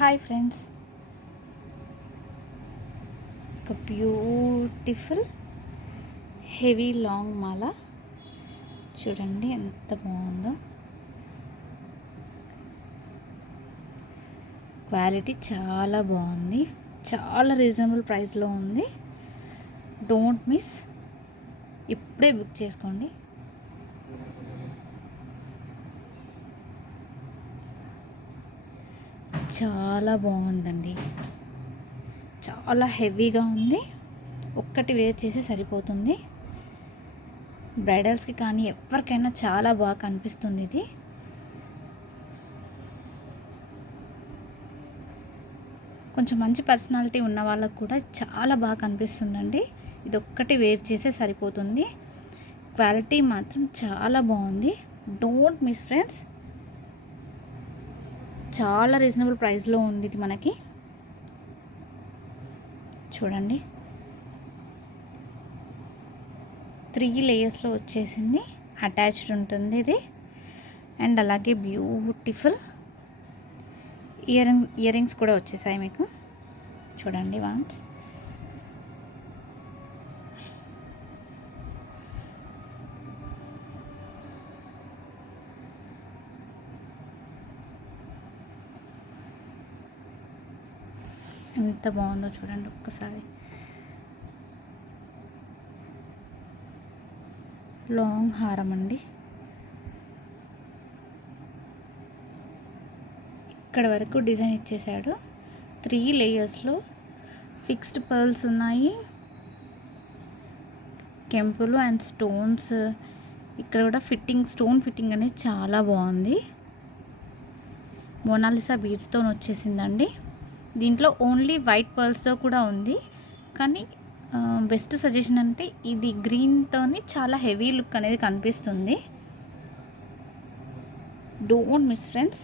Hi friends, ఒక beautiful heavy long మాల చూడండి ఎంత బాగుందో. క్వాలిటీ చాలా బాగుంది, చాలా రీజనబుల్ ప్రైస్లో ఉంది. డోంట్ మిస్, ఇప్పుడే బుక్ చేసుకోండి. చాలా బాగుందండి, చాలా హెవీగా ఉంది. ఒక్కటి వేర్ చేసి సరిపోతుంది. బ్రైడల్స్కి కానీ ఎవరికైనా చాలా బాగా కనిపిస్తుంది. ఇది కొంచెం మంచి పర్సనాలిటీ ఉన్న వాళ్ళకు కూడా చాలా బాగా కనిపిస్తుందండి. ఇది ఒక్కటి వేర్ చేసే సరిపోతుంది. క్వాలిటీ మాత్రం చాలా బాగుంది. డోంట్ మిస్ ఫ్రెండ్స్, చాలా రీజనబుల్ ప్రైస్లో ఉంది. ఇది మనకి చూడండి 3 లేయర్స్లో వచ్చేసింది, అటాచ్డ్ ఉంటుంది ఇది. అండ్ అలాగే బ్యూటిఫుల్ ఇయర్ రింగ్స్ కూడా వచ్చేసాయి మీకు. చూడండి వన్స్. ఎంత బాగుందో చూడండి ఒక్కసారి. లాంగ్ హారం అండి, ఇక్కడ వరకు డిజైన్ ఇచ్చేసాడు. 3 లేయర్స్లో ఫిక్స్డ్ పర్ల్స్ ఉన్నాయి, కెంపులు అండ్ స్టోన్స్. ఇక్కడ కూడా స్టోన్ ఫిట్టింగ్ అనేది చాలా బాగుంది. మోనాలిసా బీడ్స్తో వచ్చేసిందండి. దీంట్లో ఓన్లీ వైట్ పర్ల్స్తో కూడా ఉంది, కానీ బెస్ట్ సజెషన్ అంటే ఇది గ్రీన్తోని చాలా హెవీ లుక్ అనేది కనిపిస్తుంది. Don't miss friends.